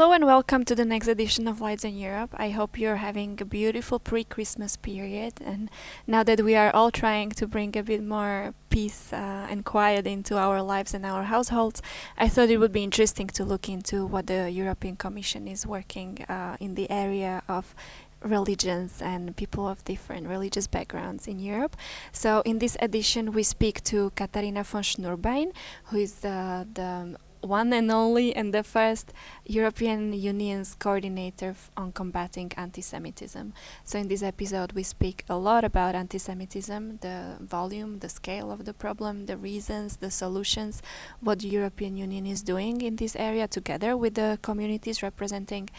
Hello and welcome to the next edition of Lights in Europe. I hope you're having a beautiful pre-Christmas period, and now that we are all trying to bring a bit more peace and quiet into our lives and our households, I thought it would be interesting to look into what the European Commission is working in the area of religions and people of different religious backgrounds in Europe. So in this edition we speak to Katharina von Schnurbein, who is the one and only and the first European Union's coordinator on combating anti-Semitism. So in this episode we speak a lot about anti-Semitism, the volume, the scale of the problem, the reasons, the solutions, what the European Union is doing in this area together with the communities representing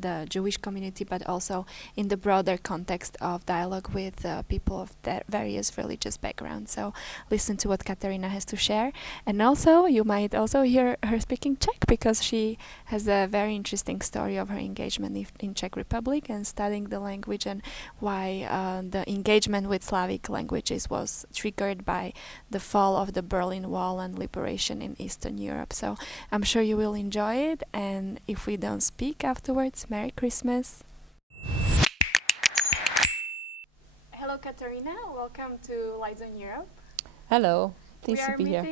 the Jewish community, but also in the broader context of dialogue with people of various religious backgrounds. So listen to what Katharina has to share, and also you might also hear her speaking Czech, because she has a very interesting story of her engagement in Czech Republic and studying the language, and why the engagement with Slavic languages was triggered by the fall of the Berlin Wall and liberation in Eastern Europe. So I'm sure you will enjoy it, and if we don't speak afterwards, Merry Christmas. Hello Katharina, welcome to Lights on Europe. Hello, pleased to be here.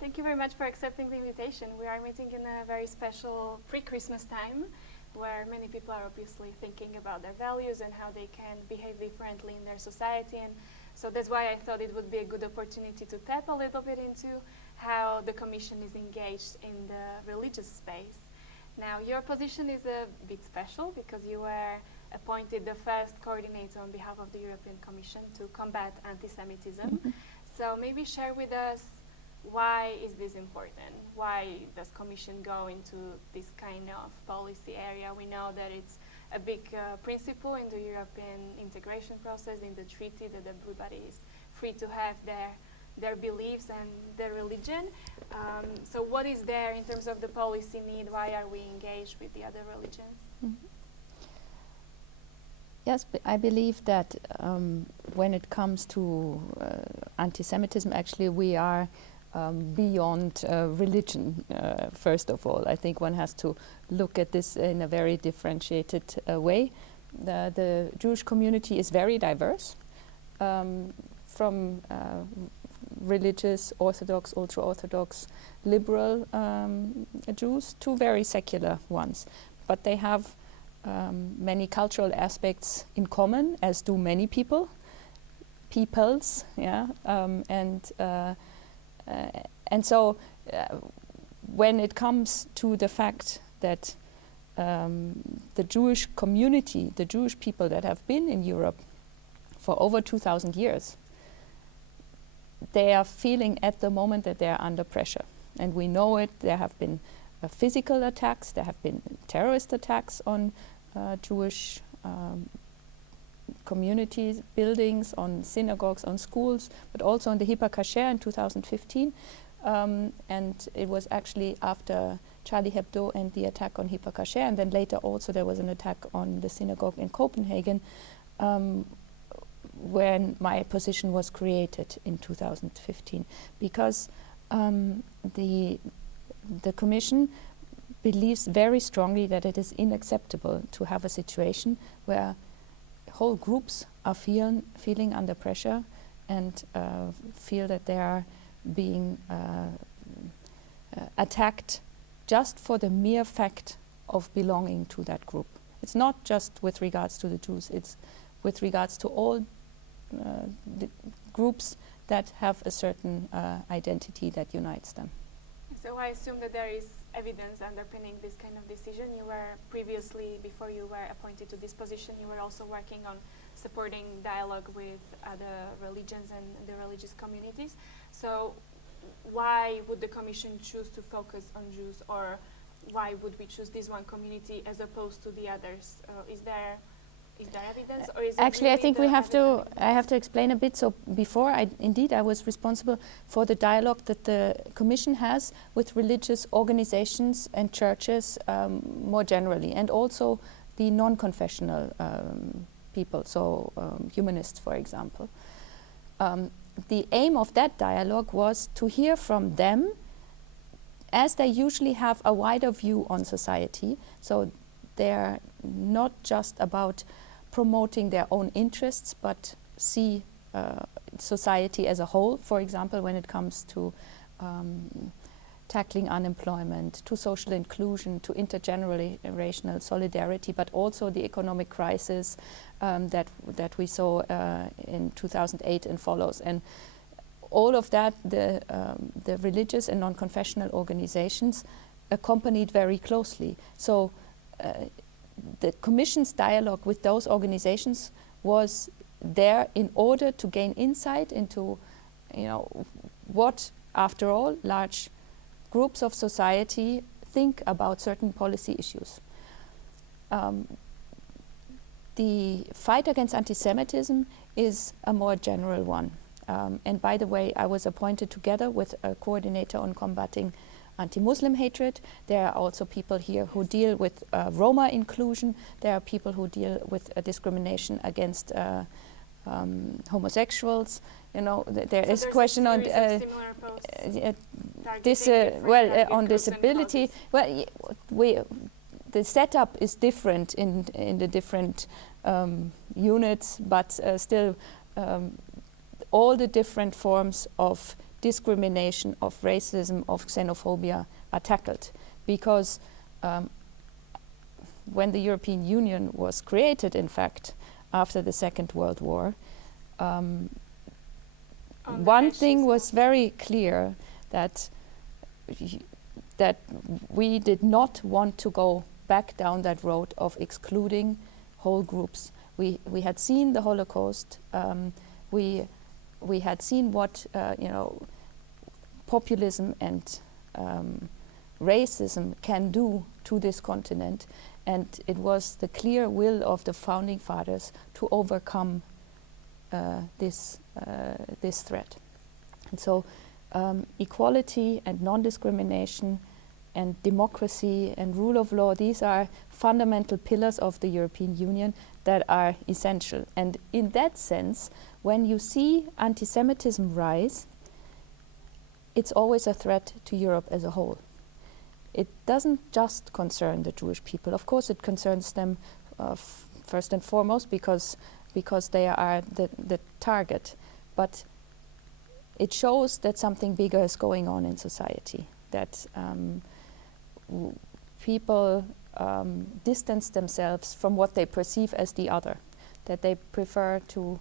Thank you very much for accepting the invitation. We are meeting in a very special pre-Christmas time, where many people are obviously thinking about their values and how they can behave differently in their society, and so that's why I thought it would be a good opportunity to tap a little bit into how the Commission is engaged in the religious space. Now, your position is a bit special because you were appointed the first coordinator on behalf of the European Commission to combat anti-Semitism. Mm-hmm. So maybe share with us, why is this important? Why does Commission go into this kind of policy area? We know that it's a big principle in the European integration process, in the treaty, that everybody is free to have their beliefs and their religion. So what is there in terms of the policy need? Why are we engaged with the other religions? Mm-hmm. Yes, I believe that when it comes to anti-Semitism, actually we are beyond religion, first of all. I think one has to look at this in a very differentiated way. The Jewish community is very diverse, from religious, Orthodox, ultra-Orthodox, liberal Jews to very secular ones. But they have many cultural aspects in common, as do many peoples, yeah, and so when it comes to the fact that the Jewish community, the Jewish people that have been in Europe for over 2,000 years, they are feeling at the moment that they are under pressure. And we know it. There have been physical attacks, there have been terrorist attacks on Jewish communities, buildings, on synagogues, on schools, but also on the Hippah in 2015. And it was actually after Charlie Hebdo and the attack on Hippah, and then later also there was an attack on the synagogue in Copenhagen, when my position was created in 2015, because the Commission believes very strongly that it is unacceptable to have a situation where whole groups are feeling under pressure and feel that they are being attacked just for the mere fact of belonging to that group. It's not just with regards to the Jews, it's with regards to all the groups that have a certain identity that unites them. So I assume that there is evidence underpinning this kind of decision. You were previously, before you were appointed to this position, you were also working on supporting dialogue with other religions and the religious communities. So why would the Commission choose to focus on Jews, or why would we choose this one community as opposed to the others? Is there evidence, or is actually, it I think I have to explain a bit. So before, I was responsible for the dialogue that the Commission has with religious organizations and churches more generally, and also the non-confessional people, so humanists, for example. The aim of that dialogue was to hear from them as they usually have a wider view on society, so they're not just about promoting their own interests, but see society as a whole, for example, when it comes to tackling unemployment, to social inclusion, to intergenerational solidarity, but also the economic crisis that we saw in 2008 and follows. And all of that, the religious and non-confessional organizations accompanied very closely. So the Commission's dialogue with those organizations was there in order to gain insight into, what, after all, large groups of society think about certain policy issues. The fight against anti-Semitism is a more general one. And by the way, I was appointed together with a coordinator on combating anti-Muslim hatred. There are also people here who deal with Roma inclusion. There are people who deal with discrimination against homosexuals. There is a question on on disability. Well, the setup is different in the different units, but still all the different forms of discrimination, of racism, of xenophobia are tackled. Because when the European Union was created, in fact, after the Second World War, one thing was very clear, that we did not want to go back down that road of excluding whole groups. We had seen the Holocaust. We had seen what populism and racism can do to this continent, and it was the clear will of the founding fathers to overcome this threat. And so equality and non-discrimination and democracy and rule of law, these are fundamental pillars of the European Union that are essential. And in that sense, when you see anti-Semitism rise, it's always a threat to Europe as a whole. It doesn't just concern the Jewish people. Of course, it concerns them first and foremost because they are the target. But it shows that something bigger is going on in society, that people distance themselves from what they perceive as the other, that they prefer to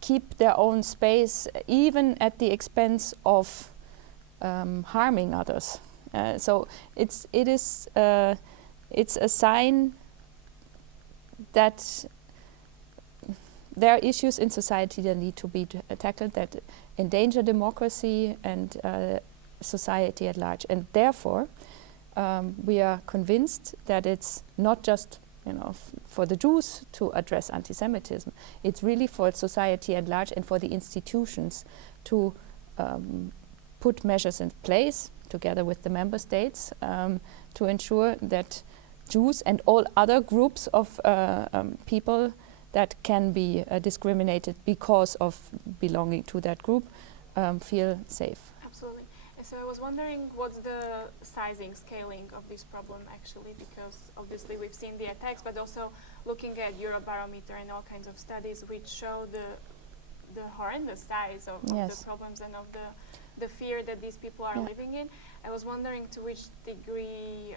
keep their own space, even at the expense of harming others. So it's a sign that there are issues in society that need to be tackled, that endanger democracy and society at large. And therefore, we are convinced that it's not just for the Jews to address anti-Semitism. It's really for society at large and for the institutions to put measures in place together with the member states to ensure that Jews and all other groups of people that can be discriminated because of belonging to that group feel safe. Absolutely. And so I was wondering, what's the sizing, scaling of this problem actually? Because obviously we've seen the attacks, but also looking at Eurobarometer and all kinds of studies which show the horrendous size of the problems and of the fear that these people are living in. I was wondering to which degree,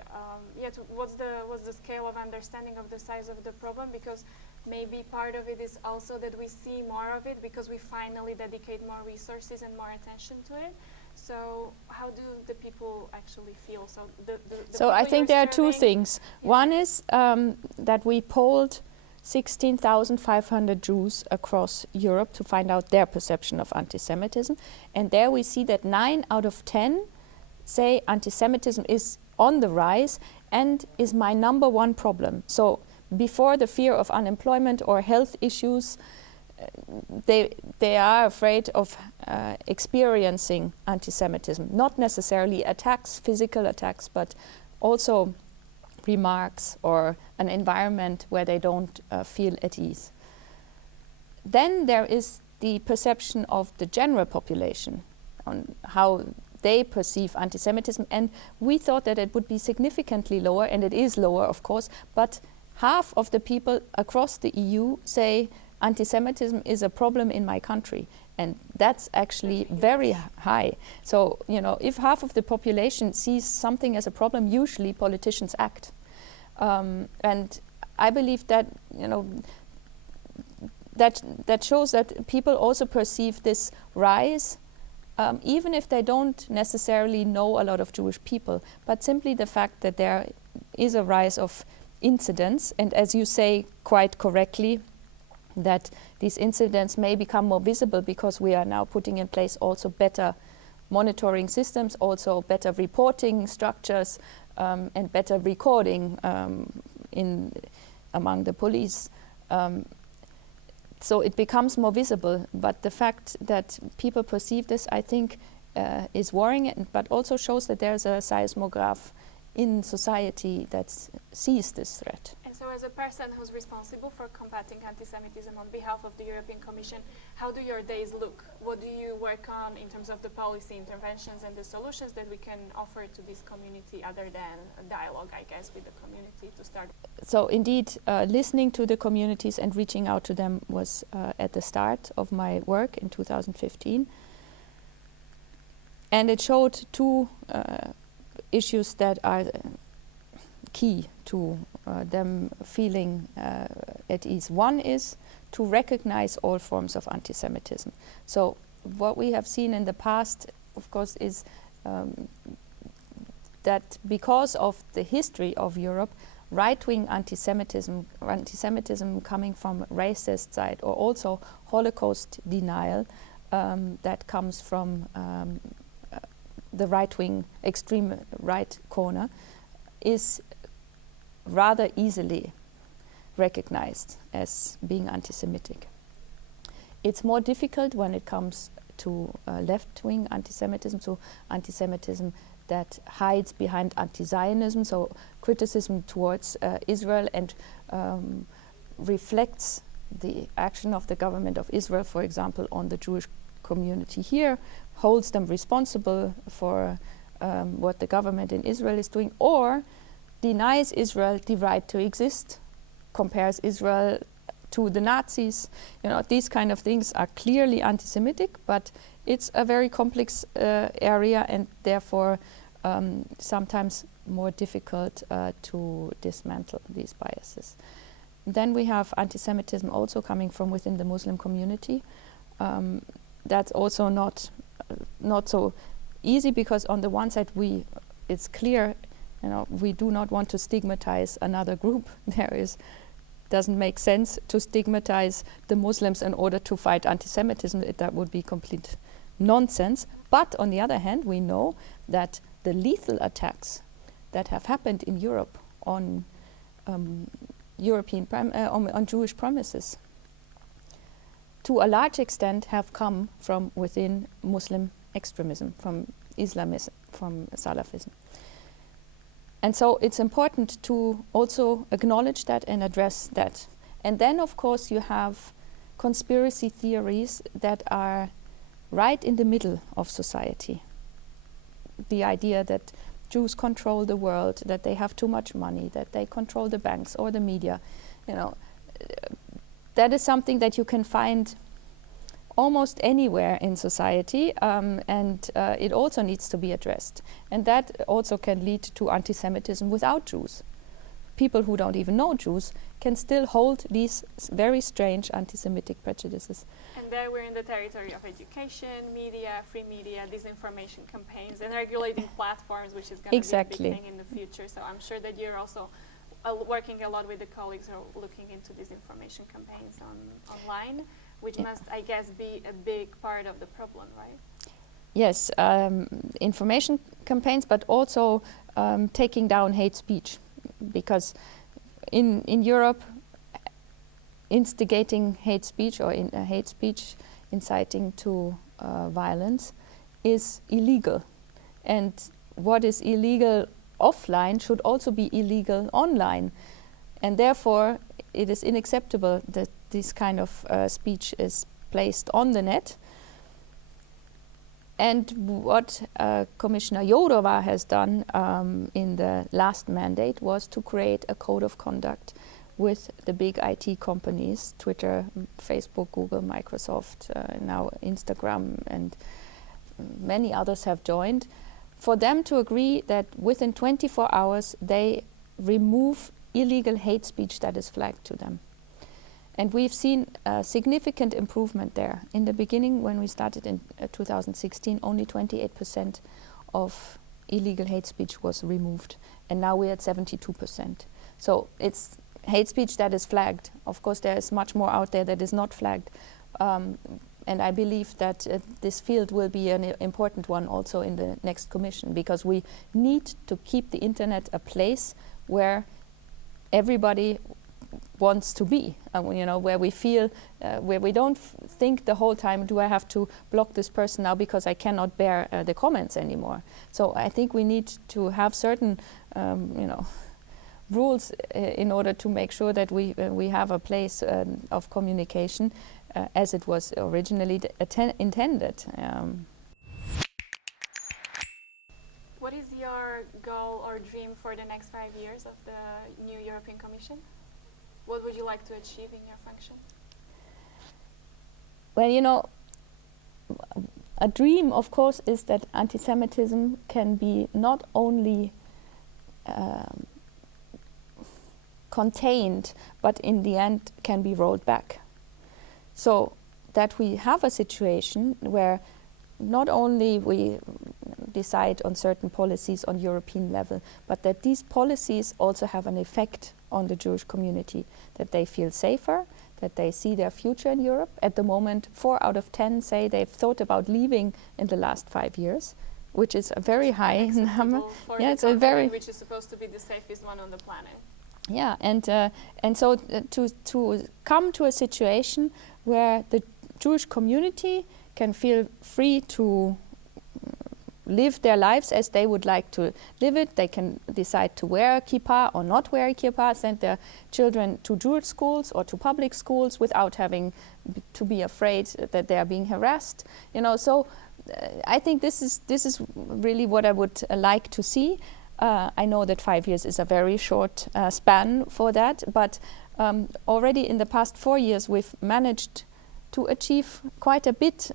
what's the scale of understanding of the size of the problem? Because maybe part of it is also that we see more of it because we finally dedicate more resources and more attention to it. So how do the people actually feel? So I think there are two things. Yeah. One is that we polled 16,500 Jews across Europe to find out their perception of anti-Semitism. And there we see that 9 out of 10 say anti-Semitism is on the rise and is my number one problem. So before the fear of unemployment or health issues, they are afraid of experiencing anti-Semitism. Not necessarily attacks, physical attacks, but also remarks or an environment where they don't feel at ease. Then there is the perception of the general population. on how they perceive anti-Semitism, and we thought that it would be significantly lower, and it is lower, of course, but half of the people across the EU say anti-Semitism is a problem in my country, and that's actually very high. So, you know, if half of the population sees something as a problem, usually politicians act. And I believe that, you know, that shows that people also perceive this rise, even if they don't necessarily know a lot of Jewish people, but simply the fact that there is a rise of incidents, and as you say quite correctly, that these incidents may become more visible because we are now putting in place also better monitoring systems, also better reporting structures, and better recording among the police. So it becomes more visible, but the fact that people perceive this, I think, is worrying, but also shows that there's a seismograph in society that sees this threat. And so as a person who's responsible for combating anti-Semitism on behalf of the European Commission, how do your days look? What do you work on in terms of the policy interventions and the solutions that we can offer to this community other than a dialogue, I guess, with the community to start? So indeed, listening to the communities and reaching out to them was at the start of my work in 2015. And it showed two issues that are key to them feeling at ease. One is to recognize all forms of anti-Semitism. So what we have seen in the past, of course, is that because of the history of Europe, right-wing anti-Semitism coming from racist side, or also Holocaust denial that comes from the right-wing, extreme right corner, is rather easily recognized as being anti-Semitic. It's more difficult when it comes to left-wing anti-Semitism, so anti-Semitism that hides behind anti-Zionism, so criticism towards Israel and reflects the action of the government of Israel, for example, on the Jewish community here, holds them responsible for what the government in Israel is doing, or denies Israel the right to exist, compares Israel to the Nazis. You know, these kind of things are clearly anti-Semitic, but it's a very complex area, and therefore sometimes more difficult to dismantle these biases. Then we have anti-Semitism also coming from within the Muslim community. That's also not so easy, because on the one side it's clear, you know, we do not want to stigmatize another group. Doesn't make sense to stigmatize the Muslims in order to fight anti-Semitism. That would be complete nonsense. But on the other hand, we know that the lethal attacks that have happened in Europe on on Jewish premises, to a large extent have come from within Muslim extremism, from Islamism, from Salafism. And so it's important to also acknowledge that and address that. And then, of course, you have conspiracy theories that are right in the middle of society. The idea that Jews control the world, that they have too much money, that they control the banks or the media, you know, that is something that you can find almost anywhere in society, and it also needs to be addressed. And that also can lead to anti-Semitism without Jews. People who don't even know Jews can still hold these very strange anti-Semitic prejudices. And there we're in the territory of education, media, free media, disinformation campaigns, and regulating platforms, which is going to be a big thing in the future. So I'm sure that you're also working a lot with the colleagues who are looking into disinformation campaigns online, which must, I guess, be a big part of the problem, right? Yes, information campaigns, but also taking down hate speech, because in Europe, instigating hate speech or hate speech inciting to violence is illegal. And what is illegal offline should also be illegal online. And therefore, it is unacceptable that this kind of speech is placed on the net. And what Commissioner Jourova has done in the last mandate was to create a code of conduct with the big IT companies, Twitter, Facebook, Google, Microsoft, now Instagram, and many others have joined, for them to agree that within 24 hours they remove illegal hate speech that is flagged to them. And we've seen a significant improvement there. In the beginning, when we started in 2016, only 28% of illegal hate speech was removed. And now we're at 72%. So it's hate speech that is flagged. Of course, there is much more out there that is not flagged. And I believe that this field will be an important one also in the next commission, because we need to keep the internet a place where everybody wants to be, where we feel, where we don't think the whole time, do I have to block this person now because I cannot bear the comments anymore. So I think we need to have certain, rules in order to make sure that we have a place of communication as it was originally intended. What is your goal or dream for the next 5 years of the new European Commission? What would you like to achieve in your function? Well, a dream, of course, is that anti-Semitism can be not only contained, but in the end can be rolled back. So that we have a situation where not only we decide on certain policies on European level, but that these policies also have an effect on the Jewish community, that they feel safer, that they see their future in Europe. At the moment, 4 out of 10 say they've thought about leaving in the last 5 years, which is a very high number. Yeah, it's a very, which is supposed to be the safest one on the planet. Yeah, and so to come to a situation where the Jewish community can feel free to live their lives as they would like to live it. They can decide to wear a kippah or not wear a kippah, send their children to Jewish schools or to public schools without having to be afraid that they are being harassed. So I think this is really what I would like to see. I know that 5 years is a very short span for that, but already in the past 4 years we've managed to achieve quite a bit.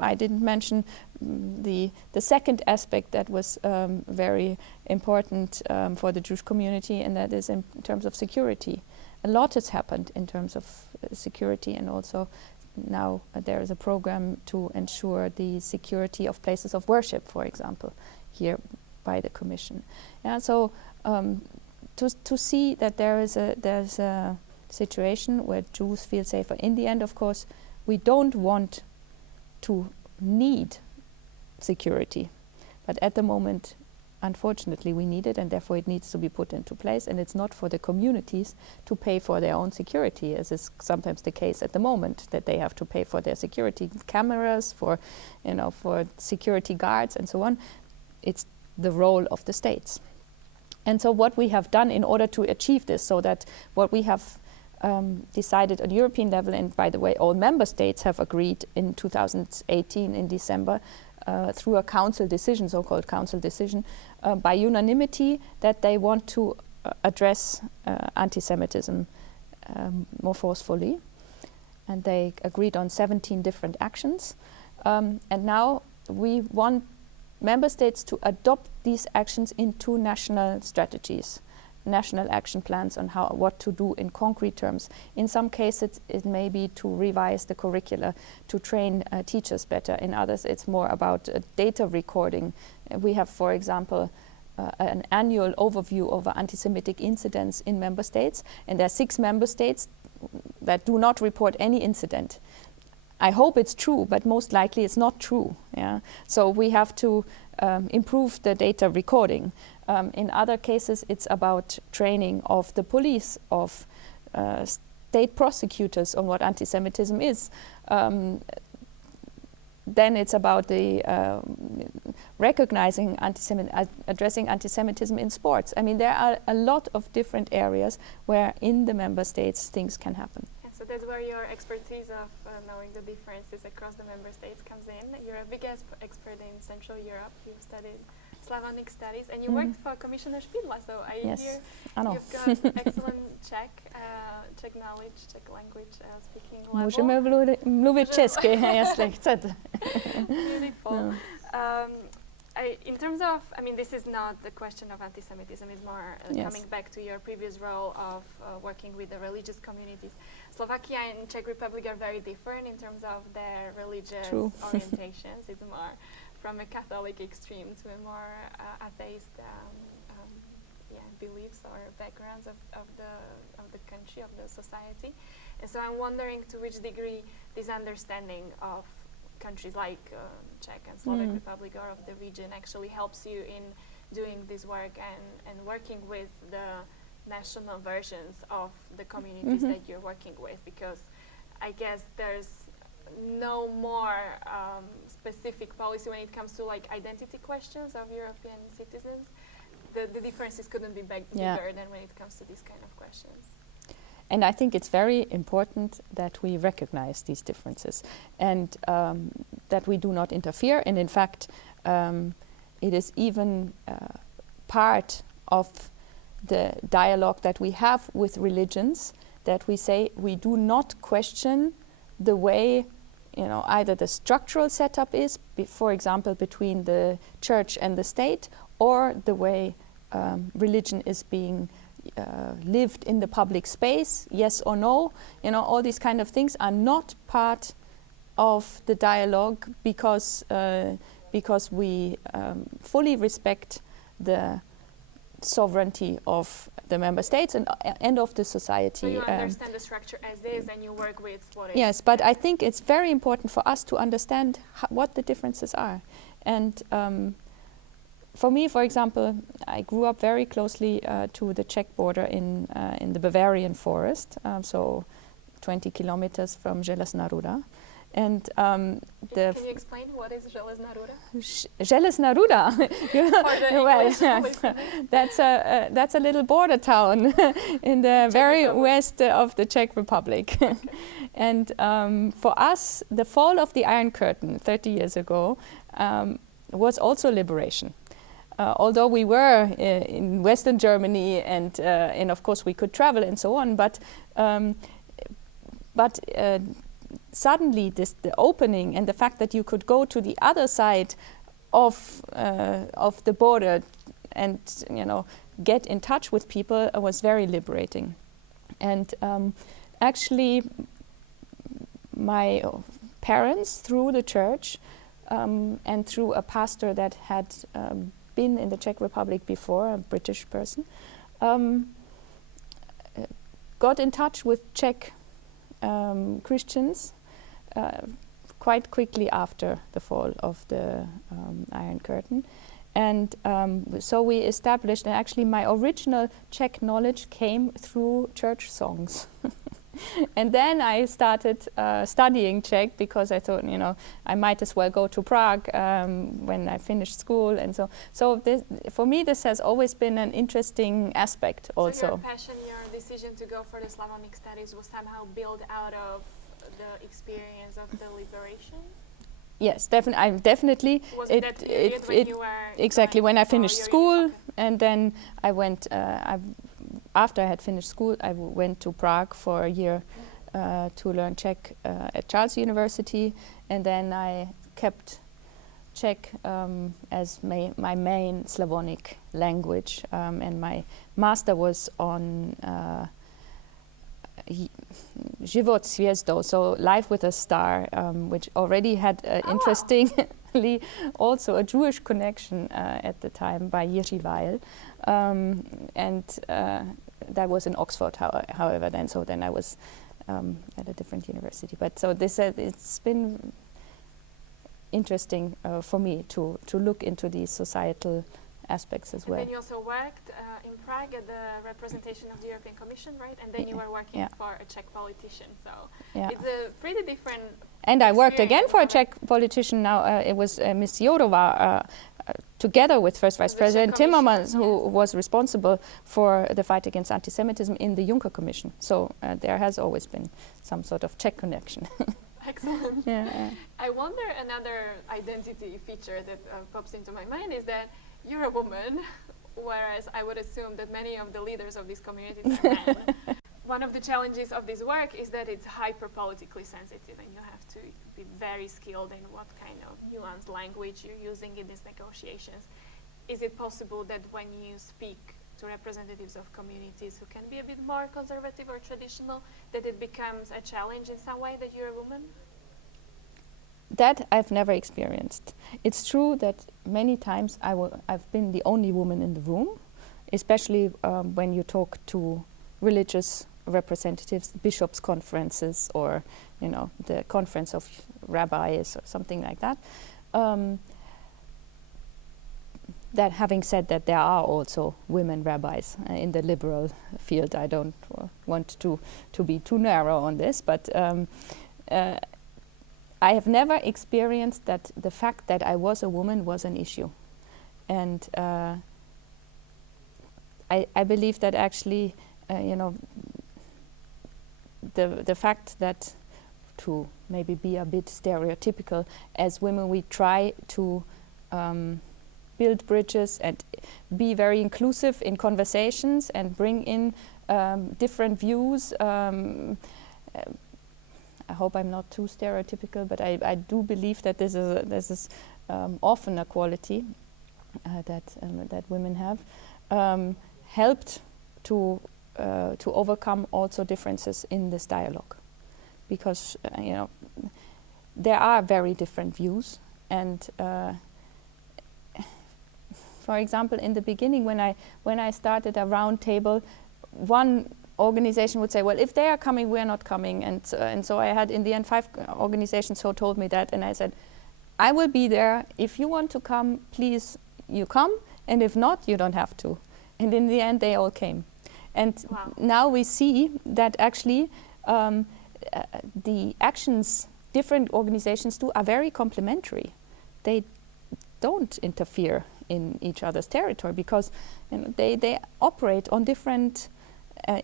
I didn't mention the second aspect that was very important for the Jewish community, and that is in terms of security. A lot has happened in terms of security, and also now there is a program to ensure the security of places of worship, for example, here by the Commission. Yeah, so to see that there's a situation where Jews feel safer. In the end, of course, we don't want to need security, but at the moment, unfortunately, we need it, and therefore it needs to be put into place. And it's not for the communities to pay for their own security, as is sometimes the case at the moment, that they have to pay for their security cameras, for security guards, and so on. It's the role of the states. And so what we have done in order to achieve this, so that what we have decided on European level, and by the way, all member states have agreed in 2018 in December through a council decision, so-called council decision, by unanimity, that they want to address anti-Semitism more forcefully. And they agreed on 17 different actions. And now we want member states to adopt these actions into national strategies, national action plans on what to do in concrete terms. In some cases, it may be to revise the curricula, to train teachers better. In others, it's more about data recording. We have, for example, an annual overview of anti-Semitic incidents in member states, and there are 6 member states that do not report any incident. I hope it's true, but most likely it's not true. Yeah? So we have to improve the data recording. In other cases, it's about training of the police, of state prosecutors on what anti-Semitism is. Then it's about the recognizing addressing anti-Semitism in sports. I mean, there are a lot of different areas where in the member states things can happen. So that's where your expertise of knowing the differences across the member states comes in. You're a big expert in Central Europe. You've studied Slavonic Studies, and you worked for Commissioner Spidla, so I hear you've got excellent Czech knowledge, Czech language speaking level. Můžeme mluvit česky, jestli chcete. Beautiful. No. In terms of, I mean, this is not the question of anti-Semitism, it's more coming back to your previous role of working with the religious communities. Slovakia and Czech Republic are very different in terms of their religious orientations. It's more from a Catholic extreme to a more atheist beliefs or backgrounds of the country, of the society. And so I'm wondering to which degree this understanding of countries like Czech and Slovak Republic or of the region actually helps you in doing this work and working with the national versions of the communities that you're working with, because I guess there's no more specific policy when it comes to like identity questions of European citizens. The differences couldn't be bigger than when it comes to these kind of questions. And I think it's very important that we recognize these differences and that we do not interfere. And in fact, it is even part of the dialogue that we have with religions, that we say we do not question the way, either the structural setup is, for example, between the church and the state, or the way religion is being lived in the public space, yes or no. All these kind of things are not part of the dialogue because we fully respect the sovereignty of the member states and of the society. So you understand the structure as is and you work with what is. Yes, but I think it's very important for us to understand what the differences are. And for me, for example, I grew up very closely to the Czech border in the Bavarian forest, so 20 kilometers from Železná Ruda. And can you explain what is Železná Ruda? Železná Ruda. That's a little border town in the very west of the Czech Republic. Okay. And for us, the fall of the Iron Curtain 30 years ago was also liberation. Although we were in Western Germany and of course we could travel and so on, but suddenly the opening and the fact that you could go to the other side of the border and get in touch with people was very liberating. And actually my parents, through the church and through a pastor that had been in the Czech Republic before, a British person, got in touch with Czech Christians quite quickly after the fall of the Iron Curtain. And so we established, and actually my original Czech knowledge came through church songs. And then I started studying Czech because I thought, I might as well go to Prague when I finished school, and so this, for me, this has always been an interesting aspect. Also, so your passion, your decision to go for the Slavonic Studies was somehow built out of the experience of the liberation. Yes, definitely. Was it that period when you were exactly when I finished school, and then I went. After I had finished school, I went to Prague for a year to learn Czech at Charles University, and then I kept Czech as my main Slavonic language, and my master was on Život s hvězdou, so Life with a Star, which already had interestingly also a Jewish connection at the time by Jiří Weil, and that was in Oxford, however. Then I was at a different university. But so this it's been interesting for me to look into these societal aspects as well. And then you also worked in Prague at the representation of the European Commission, right? And then you were working for a Czech politician. So it's a pretty different. And I worked again for a Czech politician now. It was Miss Jourová, together with First Vice The President Czech Timmermans, Commissioner, who yes. was responsible for the fight against anti-Semitism in the Juncker Commission. So there has always been some sort of Czech connection. Excellent. Yeah. I wonder, another identity feature that pops into my mind is that you're a woman, whereas I would assume that many of the leaders of these communities are men. One of the challenges of this work is that it's hyper-politically sensitive, and you have to be very skilled in what kind of nuanced language you're using in these negotiations. Is it possible that when you speak to representatives of communities who can be a bit more conservative or traditional, that it becomes a challenge in some way that you're a woman? That I've never experienced. It's true that many times I've been the only woman in the room, especially when you talk to religious representatives, bishops' conferences, or the conference of rabbis or something like that. That having said that, there are also women rabbis in the liberal field. I don't want to be too narrow on this, but I have never experienced that the fact that I was a woman was an issue. And I believe that actually, the fact that, to maybe be a bit stereotypical, as women we try to build bridges and be very inclusive in conversations and bring in different views. I hope I'm not too stereotypical, but I do believe that this is often a quality that women have, helped to overcome also differences in this dialogue, because there are very different views, and for example, in the beginning, when I started a round table, one organization would say, well, if they are coming, we're not coming, and so I had in the end 5 organizations who told me that, and I said, I will be there. If you want to come, please, you come, and if not, you don't have to. And in the end, they all came. And Wow. now we see that actually the actions different organizations do are very complementary. They don't interfere in each other's territory, because they operate on different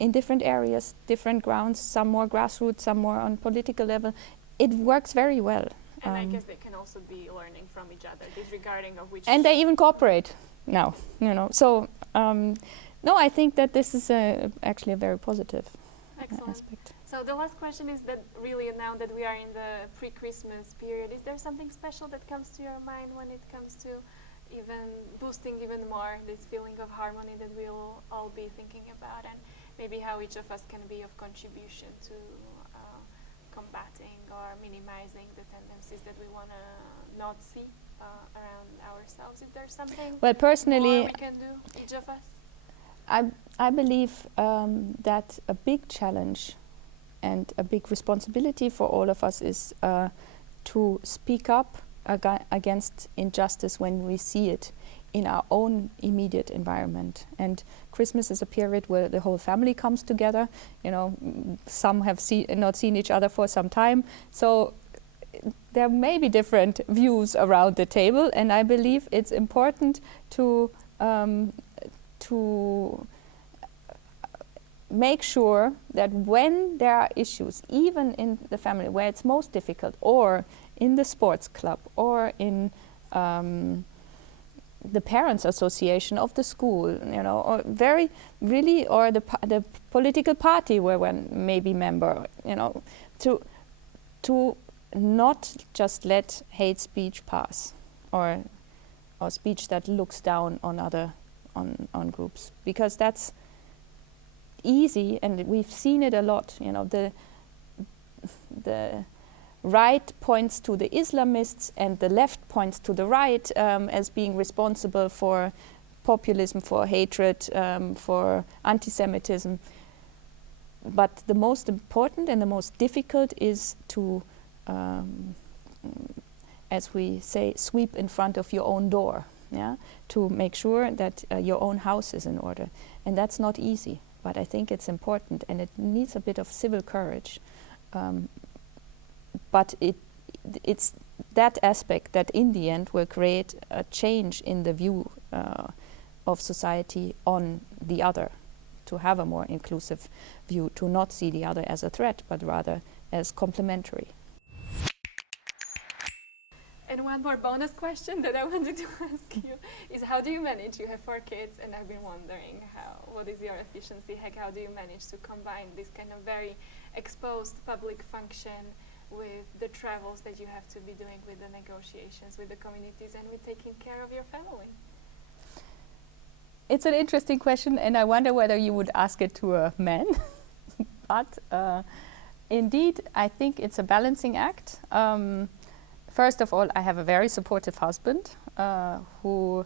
in different areas, different grounds, some more grassroots, some more on political level. It works very well. And I guess they can also be learning from each other, disregarding of which... And they even cooperate now, So, no, I think that this is actually a very positive aspect. So the last question is that really now that we are in the pre-Christmas period, is there something special that comes to your mind when it comes to even boosting even more this feeling of harmony that we'll all be thinking about, and maybe how each of us can be of contribution to combating or minimizing the tendencies that we want to not see around ourselves? Is there something well, personally, more we can do, each of us? I believe that a big challenge and a big responsibility for all of us is to speak up against injustice when we see it in our own immediate environment. And Christmas is a period where the whole family comes together. Some have not seen each other for some time, so there may be different views around the table, and I believe it's important to make sure that when there are issues, even in the family where it's most difficult, or in the sports club, or in the parents' association of the school, or or the political party where one may be member, to not just let hate speech pass, or speech that looks down on on groups, because that's easy, and we've seen it a lot. The right points to the Islamists, and the left points to the right as being responsible for populism, for hatred, for anti-Semitism. But the most important and the most difficult is to, as we say, sweep in front of your own door, to make sure that your own house is in order. And that's not easy, but I think it's important, and it needs a bit of civil courage. But it's that aspect that in the end will create a change in the view of society on the other, to have a more inclusive view, to not see the other as a threat, but rather as complementary. And one more bonus question that I wanted to ask you is, how do you manage? You have 4 kids, and I've been wondering what is your efficiency? How do you manage to combine this kind of very exposed public function with the travels that you have to be doing, with the negotiations with the communities, and with taking care of your family? It's an interesting question, and I wonder whether you would ask it to a man. But indeed, I think it's a balancing act. First of all, I have a very supportive husband who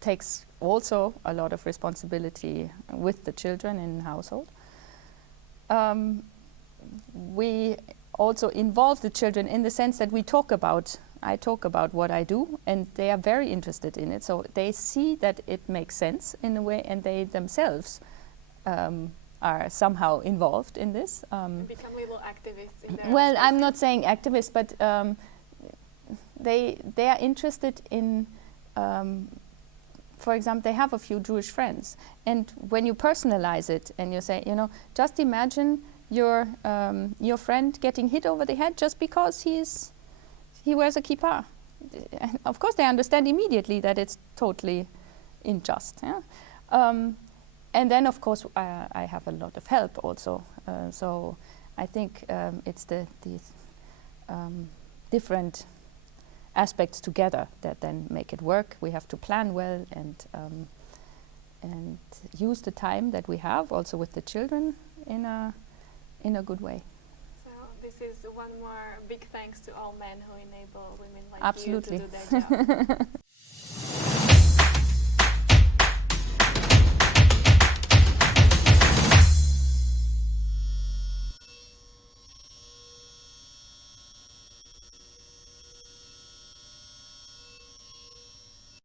takes also a lot of responsibility with the children in the household. We also involve the children in the sense that I talk about what I do, and they are very interested in it. So they see that it makes sense in a way, and they themselves are somehow involved in this. Become little activists in their Well, I'm not saying activists, but they are interested in, for example, they have a few Jewish friends, and when you personalize it and you say, just imagine your friend getting hit over the head just because he wears a kippah. Of course, they understand immediately that it's totally unjust. Yeah? And then, of course, I have a lot of help also. So I think it's the different aspects together that then make it work. We have to plan well and use the time that we have also with the children in a good way. So this is one more big thanks to all men who enable women like Absolutely. you to do their job.